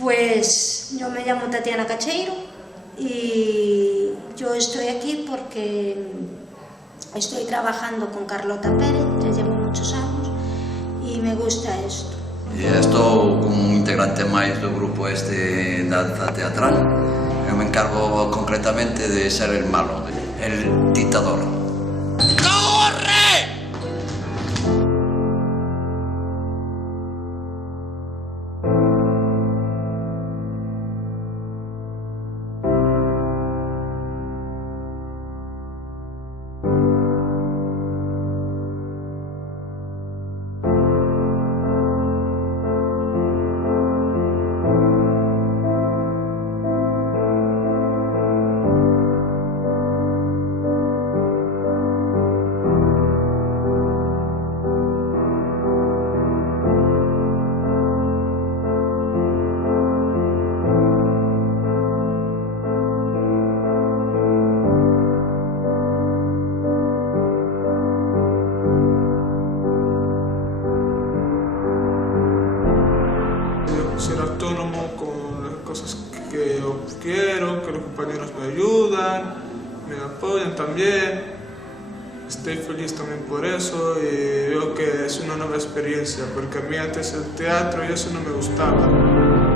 Pues yo me llamo Tatiana Cacheiro y yo estoy aquí porque estoy trabajando con Carlota Pérez, ya llevo muchos años y me gusta esto. E estou como un integrante máis do grupo este danza teatral. Eu me encargo concretamente de ser el malo, el dictador. Ser autónomo con las cosas que yo quiero, que los compañeros me ayudan, me apoyan también. Estoy feliz también por eso y veo que es una nueva experiencia, porque a mí antes el teatro y eso no me gustaba.